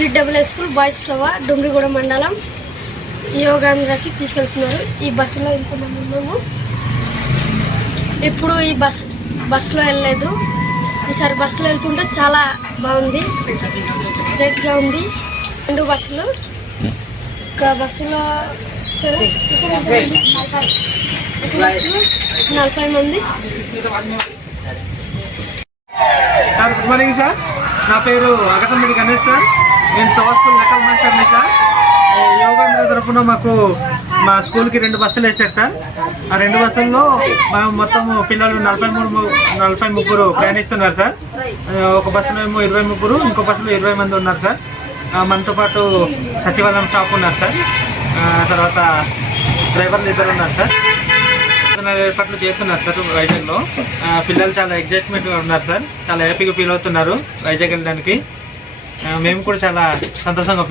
GW school boys సభ డుమ్రిగూడ మండలం. యోగాంధ్రకి తీసుకెళ్తున్నారు. ఈ బస్సులో ఇంతమంది ఉన్నాము. ఇప్పుడు ఈ బస్ బస్సులో వెళ్ళలేదు. ఈసారి బస్సులో వెళ్తుంటే చాలా బాగుంది. ఎగ్జైట్గా ఉంది. రెండు బస్సులు. ఒక బస్సులో ఒక బస్సులో నలభై మంది. Sir good morning sir. నా పేరు అగతమిడి గణేష్ సార్. నేను సవా స్కూల్ లెక్కల మాస్టర్ని సార్. యోగాంధ్ర తరఫున మాకు మా స్కూల్కి రెండు బస్సులు వేశారు సార్. ఆ రెండు బస్సుల్లో మనం మొత్తం పిల్లలు నలభై మూడు నలభై ముగ్గురు ప్రయాణిస్తున్నారు సార్. ఒక బస్సులో ఏమో ఇరవై ముగ్గురు ఇంకో బస్సులో ఇరవై మంది ఉన్నారు సార్. మనతో పాటు సచివాలయం స్టాఫ్ ఉన్నారు సార్. తర్వాత డ్రైవర్లు ఇద్దరు ఉన్నారు సార్. ఏర్పాట్లు చేస్తున్నారు సార్ వైజాగ్లో. పిల్లలు చాలా ఎగ్జైట్మెంట్గా ఉన్నారు సార్. చాలా హ్యాపీగా ఫీల్ అవుతున్నారు వైజాగ్ వెళ్ళడానికి. మేము కూడా చాలా సంతోషంగా